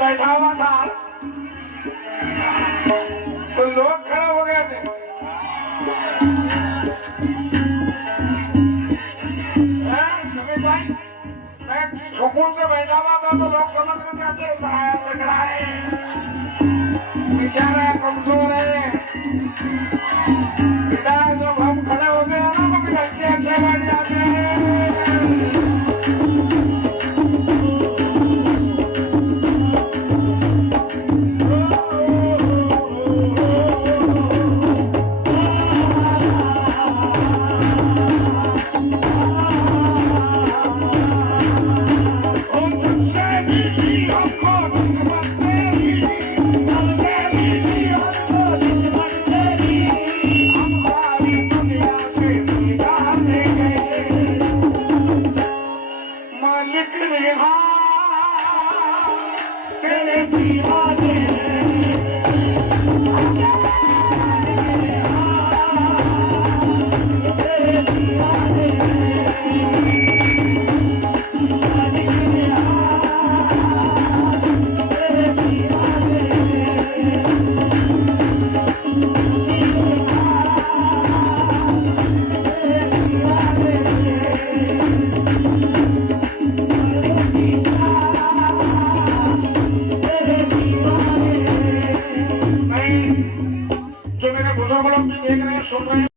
बैठा हुआ था तो लोग खड़े हो गए थे। समीर भाई, मैं सुकून से बैठा हुआ था तो लोग समझ में जाते लग रहा है बेचारा कमजोर है, पिता जो